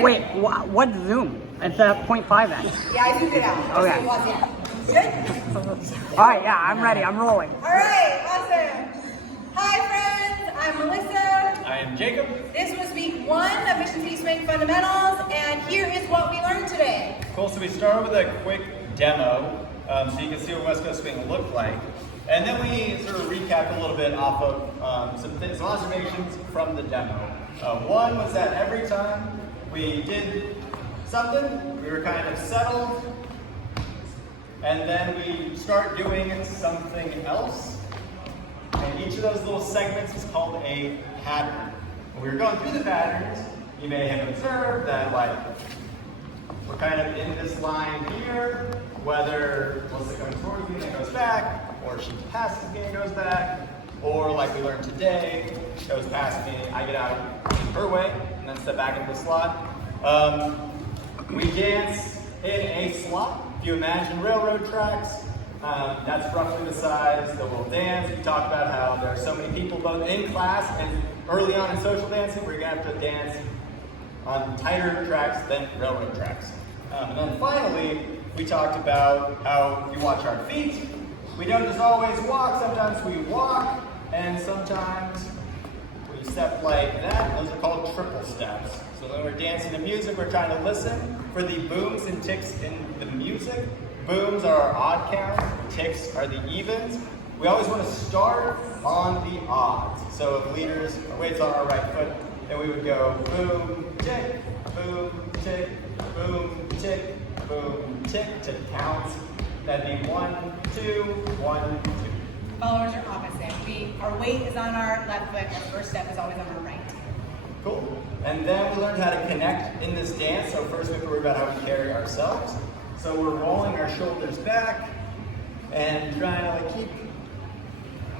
good? Wait, what's Zoom? It's a 0.5 then. Yeah, I zoomed it out. Just Okay. so it was, yeah. Good? All right, yeah, I'm ready. I'm rolling. All right, awesome. Hi, friends. I'm Melissa. I am Jacob. This was week 1 of Mission City Swing Fundamentals, and here is what we learned today. Cool, so we start with a quick demo, so you can see what West Coast Swing looked like. And then we sort of recap a little bit off of some observations from the demo. One was that every time we did something, we were kind of settled, and then we start doing something else. And each of those little segments is called a pattern. When we were going through the patterns, you may have observed that we're kind of in this line here, whether Melissa comes towards me and it goes back, or she passes me and goes back, or like we learned today, goes past me, I get out in her way, and then step back into the slot. We dance in a slot. If you imagine railroad tracks, that's roughly the size that we'll dance. We talked about how there are so many people both in class and early on in social dancing, we're going to have to dance on tighter tracks than railroad tracks. And then finally, we talked about how if you watch our feet, we don't just always walk, sometimes we walk, and sometimes we step like that. Those are called triple steps. So when we're dancing to music, we're trying to listen for the booms and ticks in the music. Booms are our odd counts, ticks are the evens. We always want to start on the odds. So if leaders, our weight's on our right foot, then we would go boom, tick, boom, tick, boom, tick, boom, tick to count. That'd be 1, 2, 1, 2. Followers are opposite. Our weight is on our left foot, our first step is always on our right. Cool. And then we learned how to connect in this dance. So first we have to worry about how we carry ourselves. So we're rolling our shoulders back and trying to keep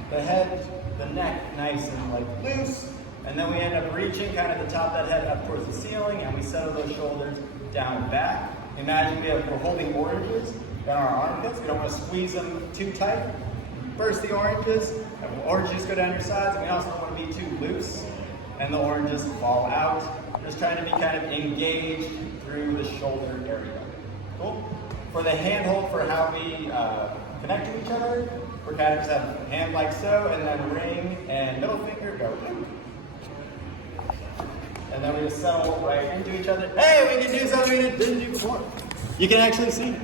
the head, the neck nice and loose. And then we end up reaching kind of the top of that head up towards the ceiling, and we settle those shoulders down and back. Imagine we're holding oranges in our armpits. We don't want to squeeze them too tight. First the oranges go down your sides, and we also don't want to be too loose, and the oranges fall out. Just trying to be kind of engaged through the shoulder area. Cool? For the hand hold for how we connect to each other, we're kind of just have a hand like so, and then ring and middle finger go. And then we just settle right into each other. Hey, we can do something we didn't do before. You can actually see.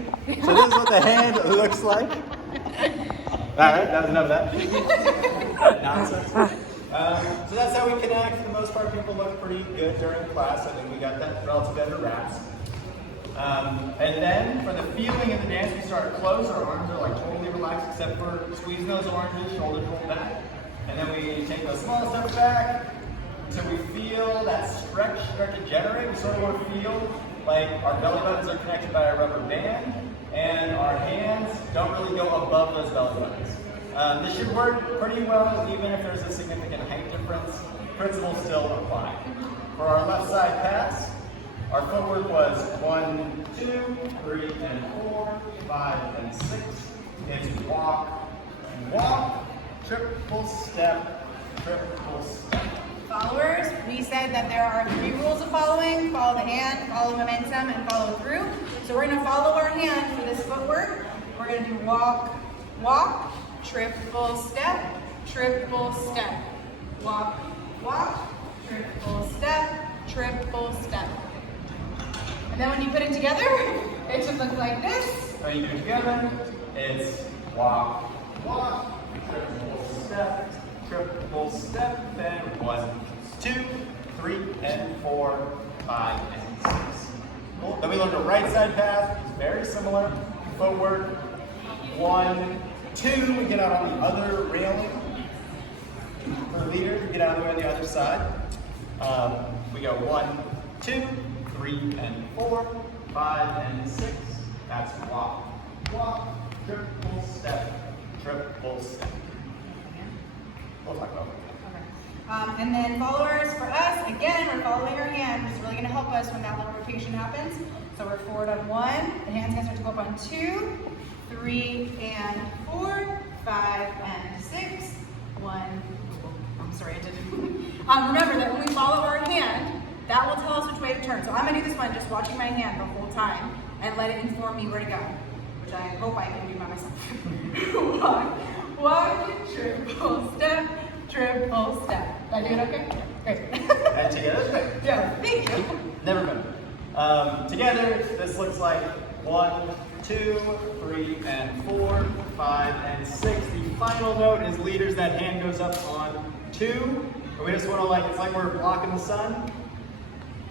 So this is what the hand looks like. All right, that was enough of that. Nonsense. So that's how we connect. For the most part, people look pretty good during class. I think we got that relatively under wraps. And then for the feeling of the dance, we start close. Our arms are totally relaxed, except for squeezing those oranges, shoulders roll back. And then we take those small steps back until we feel that stretch start to generate. We sort of want to feel like our belly buttons are connected by a rubber band, and our hands don't really go above those belly buttons. This should work pretty well, even if there's a significant height difference. Principles still apply. For our left side pass, our footwork was 1, 2, 3, and 4, 5, and 6. It's walk, walk, triple step, triple step. Followers, we said that there are 3 rules of following: follow the hand, follow momentum, and follow through. So we're going to follow our hand for this footwork. We're going to do walk, walk, triple step, walk, walk, triple step. And then when you put it together, it should look like this. When you do it together, it's walk, walk, triple step, then 1, 2, 3, and 4, 5, and 6. Cool. Then we learned a right side path. It's very similar. Footwork. 1, 2. We get out on the other railing. For leaders, we get out of the way on the other side. We go 1, 2, 3, and 4, 5, and 6. That's walk, walk, triple step, triple step. We'll talk about it. And then followers, for us, again, we're following our hand, which is really going to help us when that little rotation happens. So we're forward on 1, the hand's going to start to go up on 2, 3, and 4, 5, and 6, 1. I'm sorry, I didn't. Remember that when we follow our hand, That will tell us which way to turn. So I'm gonna do this one just watching my hand the whole time and let it inform me where to go, which I hope I can do by myself. Walk, triple step, triple step. Did I do it okay? Great. And together, great. Yeah, thank you. Never been. Together, this looks like 1, 2, 3, and 4, 5, and 6. The final note is leaders. That hand goes up on 2. And we just want to it's like we're blocking the sun.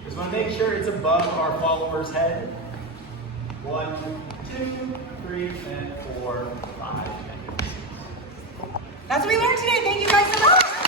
Just want to make sure it's above our follower's head. 1, 2, 3, and 4, 5, and 6. That's what we learned today. Thank you guys so much.